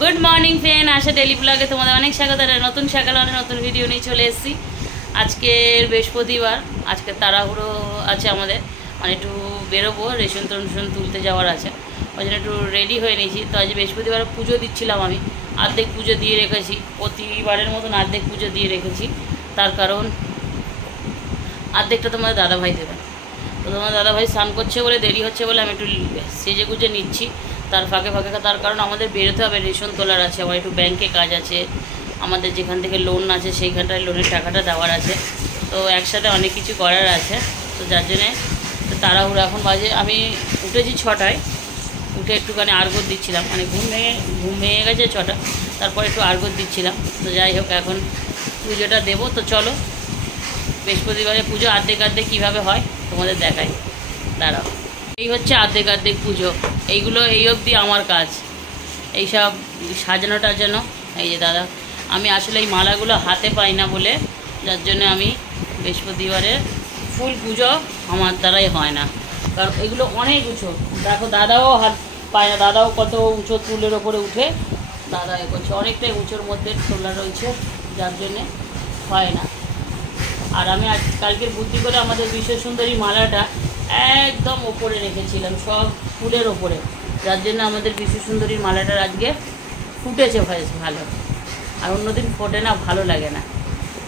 Good morning friend आशा daily ब्लगे तुम्हारे अनेक स्वागत नतून सकाल नतून भिडियो नहीं चले एसेছি আজকে বৃহস্পতিবার আজকে তাড়াহুড়ো আছে আমাদের মানে একটু বেরোবো রেশন তুলতে যাওয়ার আছে ওই জন্য একটু রেডি হয়ে নিয়েছি। তো আজ বৃহস্পতিবার পুজো দিচ্ছিলাম আমি অর্ধেক পুজো দিয়ে রেখেছি প্রতিবারের মতন অর্ধেক পুজো দিয়ে রেখেছি তার কারণ অর্ধেকটা তোমাদের দাদাভাই দেবে। তো তোমার দাদাভাই স্নান করছে বলে দেরি হচ্ছে বলে আমি একটু সেজে গুজে নিচ্ছি তার ফাঁকে ফাঁকে তার কারণ আমাদের বেরোতে হবে রেশন তোলার আছে আমার একটু ব্যাংকে কাজ আছে আমাদের যেখান থেকে লোন আছে সেইখানটায় লোনের টাকাটা দেওয়ার আছে তো একসাথে অনেক কিছু করার আছে। তো যার জন্যে তাড়াহুড়ো এখন বাজে আমি উঠেছি 6টায় উঠে একটুখানি আর্ঘ্য দিচ্ছিলাম মানে ঘুম ভেঙে গেছে 6টা তারপর একটু আর্ঘ্য দিচ্ছিলাম। তো যাই হোক এখন পুজোটা দেবো। তো চলো বৃহস্পতিবারে পুজো অর্ধেক কীভাবে হয় তোমাদের দেখাই দাঁড়াও। এই হচ্ছে অর্ধেক পুজো এইগুলো এই অবধি আমার কাজ এইসব সাজানো টাজানো। এই যে দাদা আমি আসলে এই মালাগুলো হাতে পাই না বলে যার জন্য আমি বৃহস্পতিবারে ফুল পুজো আমার দ্বারাই হয় না কারণ এগুলো অনেক উঁচু। দেখো দাদাও হাত পায় না দাদাও কত উঁচু তুলের ওপরে উঠে দাদা এ করছে অনেকটাই উঁচুর মধ্যে তোলা রয়েছে যার জন্যে হয় না। আর আমি কালকের বুদ্ধি করে আমাদের বিশ্ব সুন্দরী মালাটা একদম ওপরে রেখেছিলাম সব ফুলের ওপরে যার জন্য আমাদের বিশ্ব সুন্দরীর মালাটার আজকে ফুটেছে ভালো আর অন্যদিন ফোটে না ভালো লাগে না।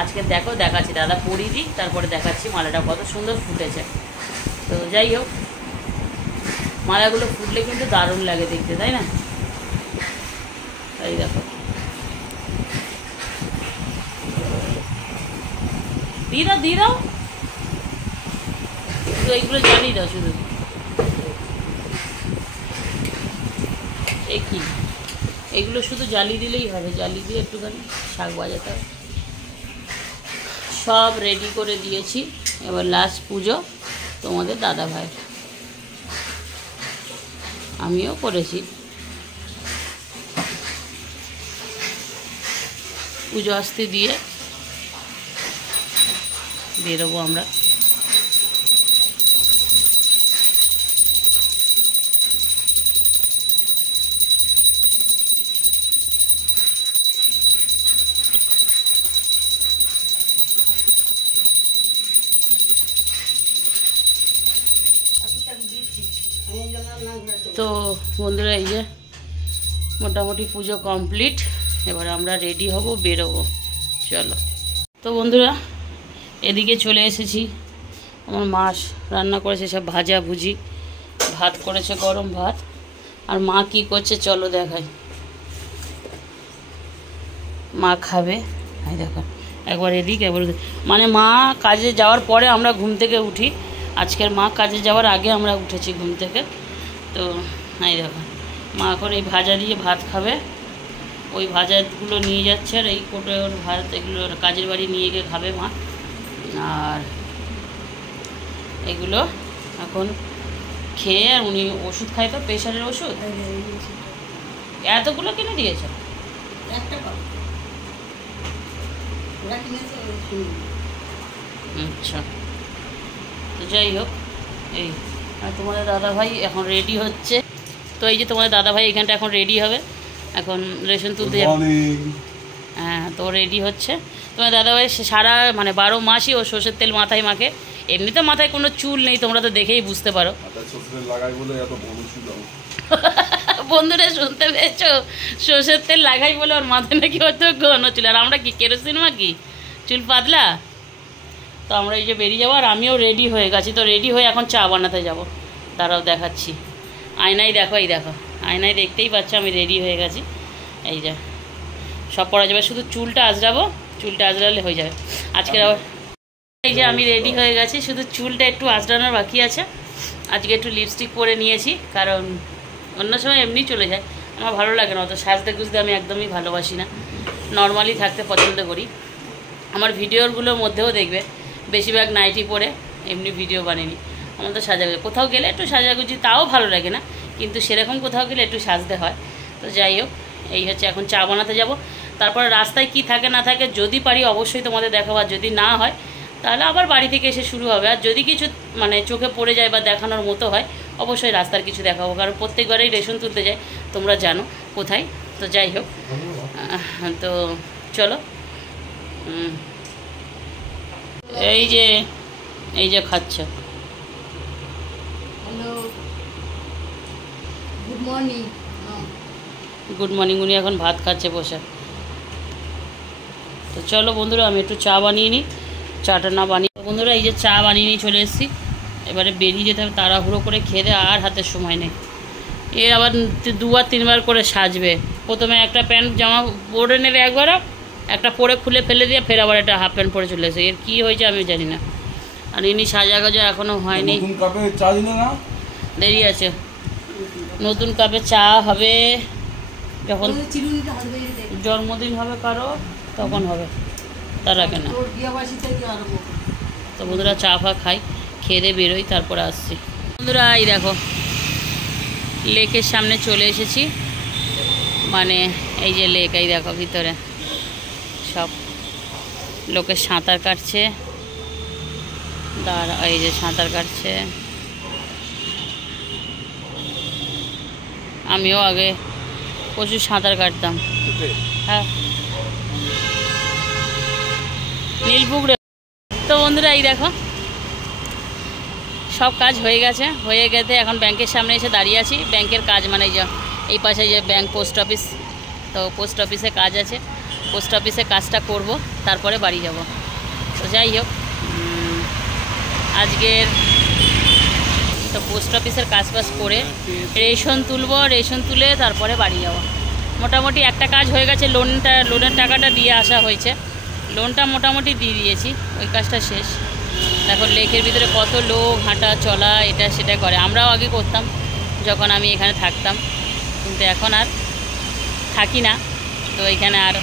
আজকে দেখাচ্ছি দাদা পরিয়ে দিই তারপরে দেখাচ্ছি মালাটা কত সুন্দর ফুটেছে। তো যাই হোক মালাগুলো ফুটলে কিন্তু দারুণ লাগে দেখতে তাই না। এই দেখো দিয়ে দাও তো এইগুলো জানিয়ে দাও শুধু কি এগুলো শুধু জ্বালিয়ে দিলেই হবে জ্বালিয়ে দিয়ে একটুখানি শাক বাজাতে হবে। সব রেডি করে দিয়েছি এবার লাস্ট পুজো তোমাদের দাদা ভাই আমিও করেছি পুজো আসতে দিয়ে বেরোবো আমরা। তো বন্ধুরা এই যে মোটামুটি পুজো কমপ্লিট এবার আমরা রেডি হব বেরোবো চলো। তো বন্ধুরা এদিকে চলে এসেছি আমার মা রান্না করেছে সব ভাজা ভুজি ভাত করেছে গরম ভাত আর মা কি করছে চলো দেখাই। মা খাবে এই দেখো একবার এদিক একবার মানে মা কাজে যাওয়ার পরে আমরা ঘুম থেকে উঠি আজকের মা কাজে যাওয়ার আগে আমরা উঠেছি ঘুম থেকে। তো এই দেখো মা এখন এই ভাজা দিয়ে ভাত খাবে ওই ভাজাগুলো নিয়ে যাচ্ছে আর এই কোটোর ভাত এগুলো কাজের বাড়ি নিয়ে গিয়ে খাবে মা। আর এগুলো এখন খেয়ে আর উনি ওষুধ খায় তো প্রেশারের ওষুধ এতগুলো কিনে দিয়েছে আচ্ছা। তো যাই হোক এই আর তোমাদের দাদাভাই এখন রেডি হচ্ছে। তো এই যে তোমাদের দাদাভাই এখানটা এখন রেডি হবে এখন রেশন তুলতে যাবে। হ্যাঁ তো রেডি হচ্ছে তোমার দাদাভাই সারা মানে 12 মাসই ও সর্ষের তেল মাথায় মাখে এমনিতে মাথায় কোনো চুল নেই তোমরা তো দেখেই বুঝতে পারো। বন্ধুরা শুনতে পেয়েছো সর্ষের তেল লাগাই বলে ওর মাথায় নাকি হয়তো ঘন চুল আর আমরা কি কেরোসিন মাখি চুল পাতলা। তো আমরা এই যে বেরিয়ে যাবো আর আমিও রেডি হয়ে গেছি। তো রেডি হয়ে এখন চা বানাতে যাব দাঁড়াও দেখাচ্ছি আয়নায় দেখো এই দেখো আয়নায় দেখতেই পাচ্ছ আমি রেডি হয়ে গেছি। এই যে সব পরা যাবে শুধু চুলটা আজরালে হয়ে যাবে আজকের আবার। এই যে আমি রেডি হয়ে গেছি শুধু চুলটা একটু আজরানোর বাকি আছে আজকে একটু লিপস্টিক পরে নিয়েছি কারণ অন্য সময় এমনি চলে যায় আমার ভালো লাগে না অত সাজতে গুজতে আমি একদমই ভালোবাসি না নর্মালি থাকতে পছন্দ করি। আমার ভিডিওগুলোর মধ্যেও দেখবে বেশিরভাগ নাইটি পরে এমনি ভিডিও বানিয়ে আমার তো সাজাগুজি কোথাও গেলে একটু সাজাগুজি তাও ভালো লাগে না কিন্তু সেরকম কোথাও গেলে একটু সাজতে হয়। তো যাই হোক এই হচ্ছে এখন চা বানাতে যাব তারপরে রাস্তায় কি থাকে না থাকে যদি পারি অবশ্যই তোমাদের দেখাবো আর যদি না হয় তাহলে আবার বাড়ি থেকে এসে শুরু হবে। আর যদি কিছু মানে চোখে পড়ে যায় বা দেখানোর মতো হয় অবশ্যই রাস্তার কিছু দেখাবো, কারণ প্রত্যেকবারেই রেশন তুলতে যায় তোমরা জানো কোথায়। তো যাই হোক, তো চলো। এই যে খাচ্ছে। Good morning. উনি এখন ভাত খাচ্ছে বসে। তো চলো বন্ধুরা, আমি একটু চা বানিয়ে নিই। চাটা না বানিয়ে বন্ধুরা, এই যে চা বানিয়ে নিয়ে চলে এসেছি। এবারে বেরিয়ে যেতে হবে তাড়াহুড়ো করে, খেয়ে দে আর হাতে সময় নেই। এর আবার 2বার 3বার করে সাজবে। প্রথমে একটা প্যান্ট জামা পরে নেবে একবারও, একটা পরে খুলে ফেলে দিয়ে ফের আবার একটা হাফ প্যান্ট পরে চলে এসে। এর কী হয়েছে আমি জানি না। আর ইনি সাজা গাজা এখনও হয়নি, দেরি আছে। নতুন কাপে চা হবে যখন জন্মদিন হবে কারো, তখন হবে, তার আগে না। তো বন্ধুরা চা ফা খাই, খেয়ে দিয়ে বেরোই, তারপরে আসছি। বন্ধুরা এই দেখো, লেকের সামনে চলে এসেছি। মানে এই যে লেক, এই দেখো ভিতরে সব লোকে সাঁতার কাটছে। এই যে সাঁতার কাটছে। আমিও আগে প্রচুর সাঁতার কাটতাম। হ্যাঁ, নীলপুকুরে। তো বন্ধুরা এই দেখো, সব কাজ হয়ে গেছে। এখন ব্যাংকের সামনে এসে দাঁড়িয়ে আছি। ব্যাংকের কাজ মানে এই পাশে যে ব্যাংক, পোস্ট অফিস। তো পোস্ট অফিসে কাজ আছে, পোস্ট অফিসে কাজটা করব, তারপরে বাড়ি যাব। তো যাই হোক, আজকের তো পোস্ট অফিসের কাজ করে রেশন তুলব, রেশন তুলে তারপরে বাড়ি যাব। মোটামুটি একটা কাজ হয়ে গেছে, লোনের টাকাটা দিয়ে আসা হয়েছে। লোনটা মোটামুটি দিয়ে দিয়েছি, ওই কাজটা শেষ। এখন লেকের ভিতরে কত লোক হাঁটা চলা এটা সেটা করে। আমরাও আগে করতাম যখন আমি এখানে থাকতাম, কিন্তু এখন আর থাকি না। তো এখানে আর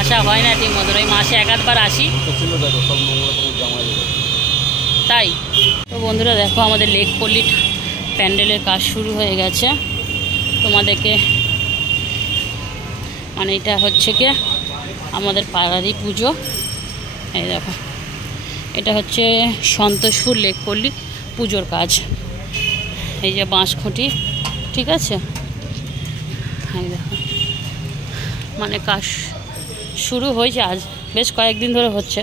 আসা হয় না ঠিক মতন। ওই মাসে 1-2বার আসি, তাই। তো বন্ধুরা দেখো, আমাদের লেক পল্লী প্যান্ডেলের কাজ শুরু হয়ে গেছে। তোমাদেরকে মানে এটা হচ্ছে কি আমাদের পাড়ারই পুজো। এই দেখো, এটা হচ্ছে সন্তোষপুর লেক পল্লী পুজোর কাজ। এই যে বাঁশ খুঁটি, ঠিক আছে। এই দেখো, মানে কাজ শুরু হয়েছে আজ, বেশ কয়েকদিন ধরে হচ্ছে।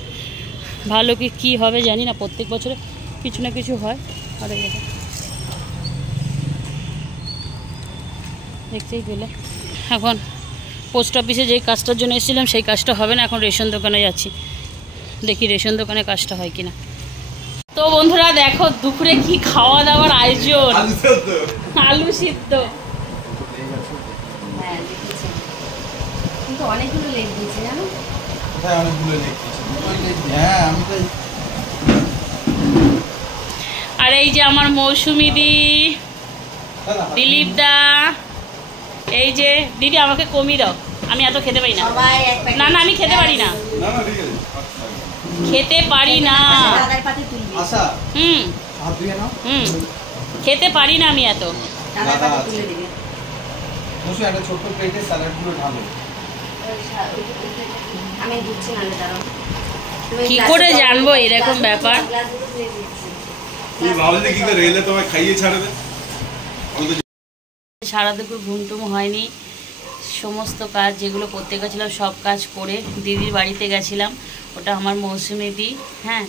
ভালো কি হবে জানি না, প্রত্যেক বছরে কিছু না কিছু হয়। আর এই দেখো, দেখতেই পেলে। এখন পোস্ট অফিসে যেই কাজটার জন্য এসেছিলাম সেই কাজটা হবে না, এখন রেশন দোকানে যাচ্ছি। দেখি রেশন দোকানে কাজটা হয় কিনা। তো বন্ধুরা দেখো, দুপুরে কি খাওয়া দাওয়ার আয়োজন। আলু সিদ্ধ। অনেকগুলো লেগ দিয়েছে জানো। আর এই যে আমার মৌসুমি দি, দিলীপ দা। এই যে দিদি, আমাকে কমিয়ে দাও, আমি এত খেতে পারি না। না না, আমি খেতে পারি না, খেতে পারি না। খেতে পারি না আমি এত। কি করে জানবো এরকম ব্যাপার। সারা দুপুর ঘুমটুম হয়নি। সমস্ত কাজ যেগুলো করতে গেছিলাম সব কাজ করে দিদির বাড়িতে গেছিলাম। ওটা আমার মৌসুমি দি। হ্যাঁ,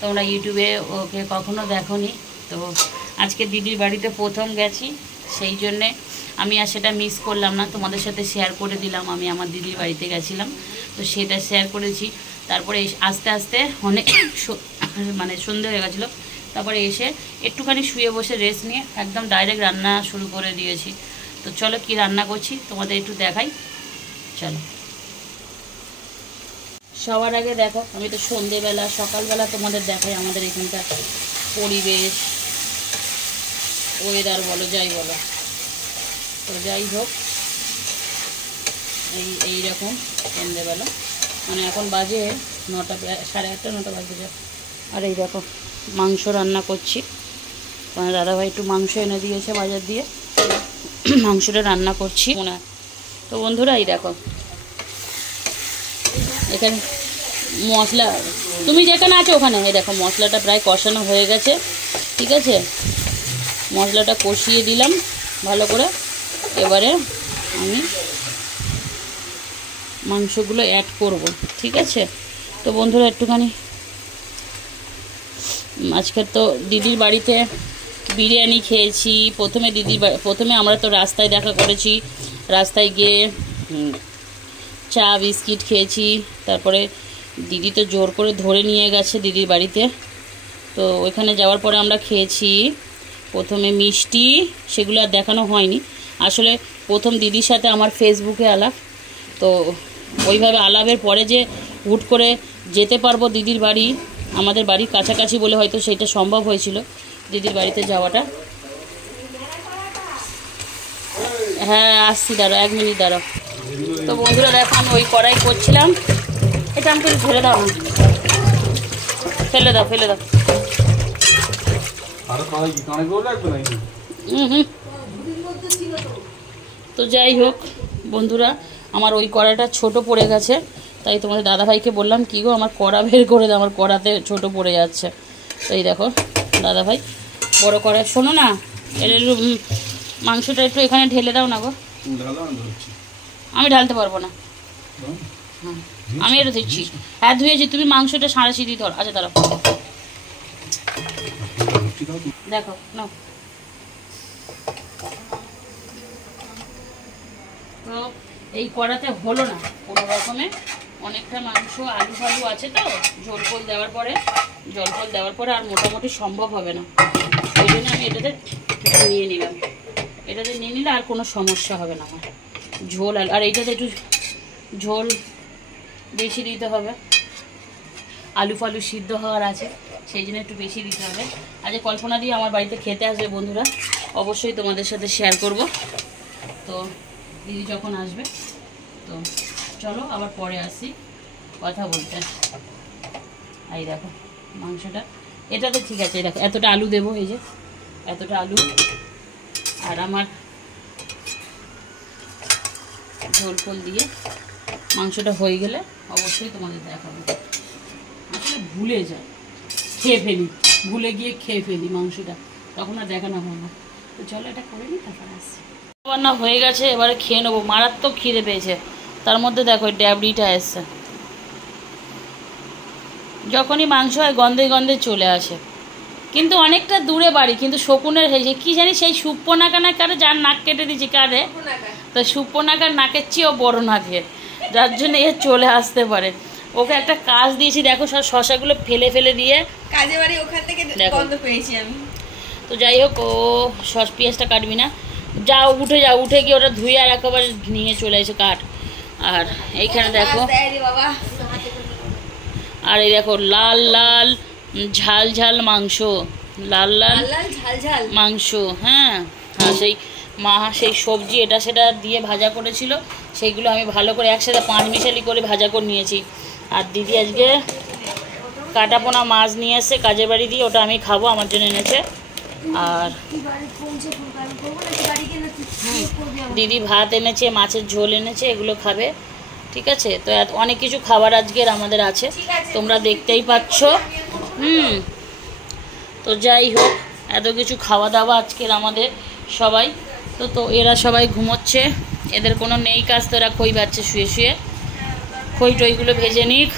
তোমরা ইউটিউবে ওকে কখনো দেখোনি। তো আজকে দিদির বাড়িতে প্রথম গেছি, সেই জন্যে আমি আর সেটা মিস করলাম না, তোমাদের সাথে শেয়ার করে দিলাম। আমি আমার দিদির বাড়িতে গেছিলাম, তো সেটা শেয়ার করেছি। তারপরে আস্তে আস্তে অনেক মানে সন্ধে হয়ে গেছিলো। তারপরে এসে একটুখানি শুয়ে বসে রেস্ট নিয়ে একদম ডাইরেক্ট রান্না শুরু করে দিয়েছি। তো চলো কি রান্না করছি তোমাদের একটু দেখাই, চলো। সবার আগে দেখো, আমি তো সন্ধেবেলা সকালবেলা তোমাদের দেখাই আমাদের এখানকার পরিবেশ, ওয়েদার বলো যাই বলো। তো যাই হোক, এইরকম সন্ধেবেলা মানে এখন বাজে 9টা, 8:30, 9টা বাজে যায়। আর এই দেখো মাংস রান্না করছি। তোমার দাদাভাই একটু মাংস এনে দিয়েছে বাজার দিয়ে, মাংসটা রান্না করছি মনে হয়। তো বন্ধুরা এই দেখো, এখানে মশলা, তুমি যেখানে আছো ওখানে, এই দেখো মশলাটা প্রায় কষানো হয়ে গেছে, ঠিক আছে। মশলাটা কষিয়ে দিলাম, ভালো করে। এবারে আমি মাংসগুলো অ্যাড করব, ঠিক আছে? তো বন্ধুরা একটুখানি আজকে তো দিদির বাড়িতে বিরিয়ানি খেয়েছি। প্রথমে আমরা তো রাস্তায় দেখা করেছি, রাস্তায় গিয়ে চা বিস্কিট খেয়েছি। তারপরে দিদি তো জোর করে ধরে নিয়ে গেছে দিদির বাড়িতে, তো ওইখানে যাওয়ার পরে আমরা খেয়েছি প্রথমে মিষ্টি, সেগুলো আর দেখানো হয়নি। আসলে প্রথম দিদির সাথে আমার ফেসবুকে আলাপ, তো ওইভাবে আলাপের পরে যে হুট করে যেতে পারবো দিদির বাড়ি, আমাদের বাড়ির কাছাকাছি বলে হয়তো সেইটা সম্ভব হয়েছিল দিদির বাড়িতে যাওয়াটা। হ্যাঁ আসছি, দাঁড়াও 1 মিনিট দাঁড়াও। তো বন্ধুরা দেখো আমি ওই কড়াই করছিলাম, এটা আমি একটু ফেলে দাও না, ফেলে দাও ফেলে দাও। তো যাই হোক বন্ধুরা, আমার ওই কড়াইটা ছোট পড়ে গেছে, তাই তোমাদের দাদাভাইকে বললাম কি গো আমার কড়া বের করে দাও, আমার কড়াতে ছোট পড়ে যাচ্ছে। তো এই দেখো দাদাভাই বড় কড়াই, শোনো না এর মাংসটা একটু এখানে ঢেলে দাও না গো। আমি ঢালতে পারবো না, হ্যাঁ আমি এটা দিচ্ছি। হ্যাঁ ধুয়েছি, তুমি মাংসটা সাঁড়াশি দিয়ে ধর। আচ্ছা দাঁড়াও, দেখো নাও। তো এই কড়াতে হলো না কোনো রকমে, অনেকটা মাংস আলু ফালু আছে, তো ঝোল ফোল দেওয়ার পরে আর মোটামুটি সম্ভব হবে না। ওই জন্য আমি এটাতে নিয়ে নিলাম, এটাতে নিয়ে নিলে আর কোনো সমস্যা হবে না আমার। ঝোল আর এইটাতে একটু ঝোল বেশি দিতে হবে, আলু ফালু সিদ্ধ হওয়ার আছে, সেই জন্য একটু বেশি দিতে হবে। আজ কল্পনা দিয়ে আমার বাড়িতে খেতে আসবে বন্ধুরা, অবশ্যই তোমাদের সাথে শেয়ার করব। তো দিদি যখন আসবে, তো চলো আবার পরে আসি কথা বলতে। এই দেখো মাংসটা, এটাতে ঠিক আছে, দেখো এতটা আলু দেবো, এই যে এতটা আলু। আর আমার ঝোল ফোল দিয়ে মাংসটা হয়ে গেলে অবশ্যই তোমাদের দেখাবো। আসলে ভুলে যায়, ভুলে গিয়ে খেয়ে ফেলি মাংসটা, তখন আর দেখানো হয় না। তো চলো এটা করে নিই, তারপর আসছি। রান্না হয়ে গেছে, এবারে খেয়ে নেবো। মারাত্মক খিদে পেয়েছে, তার মধ্যে দেখো ড্যাবড়িটা এসছে। যখনই মাংস হয় গন্ধে গন্ধে চলে আসে, কিন্তু অনেকটা দূরে বাড়ি, কিন্তু শকুনের হয়েছে কি জানি, সেই সুপ্পনাকা না কারে যার নাক কেটে দিয়েছি কারে, তো সুপ্পনাকার নাকের চেয়েও বড় নাকে, যার জন্য এ চলে আসতে পারে। ওকে একটা কাজ দিয়েছি, দেখো সব শশাগুলো ফেলে ফেলে দিয়ে কাজে বাড়ি ওখান থেকে গন্ধ পেয়েছি আমি। তো যাই হোক, ও পেঁয়াজটা কাটবি না, যাও উঠে যাও, উঠে গিয়ে ওটা ধুয়ে আর একেবারে নিয়ে চলে এসে কাট। আর এইখানে দেখো, আর এই দেখো লাল লাল ঝাল ঝাল মাংস, লাল লাল ঝাল ঝাল মাংস। হ্যাঁ হ্যাঁ, সেই সবজি এটা সেটা দিয়ে ভাজা করেছিল, সেইগুলো আমি ভালো করে একসাথে 5 মিশালি করে ভাজা করে নিয়েছি। আর দিদি আজকে কাটাপোনা মাছ নিয়ে এসে কাজের বাড়ি দিয়ে, ওটা আমি খাবো, আমার জন্য এনেছে। আর দিদি ভাত এনেছে, মাছের ঝোল এনেছে, এগুলো খাবে, ঠিক আছে? তো অনেক কিছু খাবার আজকের আমাদের আছে, তোমরা দেখতেই পাচ্ছ। তো যাই হোক, এত কিছু খাওয়া দাওয়া আজকের আমাদের সবাই। তো এরা সবাই ঘুমোচ্ছে, এদের কোনো নেই কাজ, তো এরা খই বাচ্ছে শুয়ে শুয়ে, খই টইগুলো ভেজে নিক।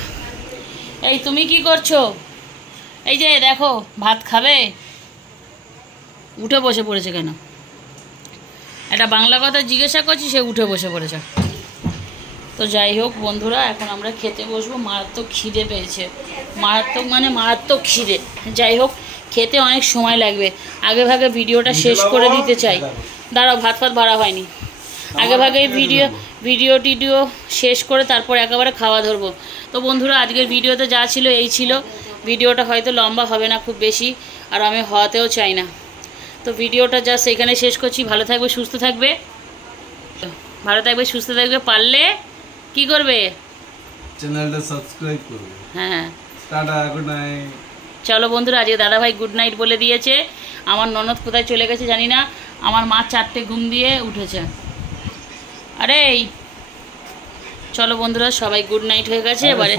এই তুমি কি করছো? এই যে দেখো ভাত খাবে, উঠে বসে পড়েছে কেন? একটা বাংলা কথা জিজ্ঞাসা করছি, সে উঠে বসে পড়েছে। তো যাই হোক বন্ধুরা, এখন আমরা খেতে বসবো। মারাত্মক খিদে পেয়েছে, মারাত্মক মানে মারাত্মক খিদে। যাই হোক, খেতে অনেক সময় লাগবে, আগে ভাগে ভিডিওটা শেষ করে দিতে চাই। দাঁড়াও, ভাত ফাত বাড়া হয়নি, আগে ভাগে ভিডিও টিডিও শেষ করে তারপর একেবারে খাওয়া ধরবো। তো বন্ধুরা, আজকের ভিডিওতে যা ছিল এই ছিল। ভিডিওটা হয়তো লম্বা হবে না খুব বেশি, আর আমি হওয়াতেও চাই না। তো ভিডিওটা জাস্ট এখানে শেষ করছি। ভালো থাকবে, সুস্থ থাকবে, সুস্থ থাকবে। পারলে কি করবে? চ্যানেলটা সাবস্ক্রাইব করবে। হ্যাঁ, টাটা, গুড নাইট। চলো বন্ধুরা, আজকে দাদাভাই গুড নাইট বলে দিয়েছে। আমার ননদ কোথায় চলে গেছে জানি না, আমার মা 4টে ঘুম দিয়ে উঠেছে। আরে চলো বন্ধুরা, সবাই গুড নাইট হয়ে গেছে এবারে।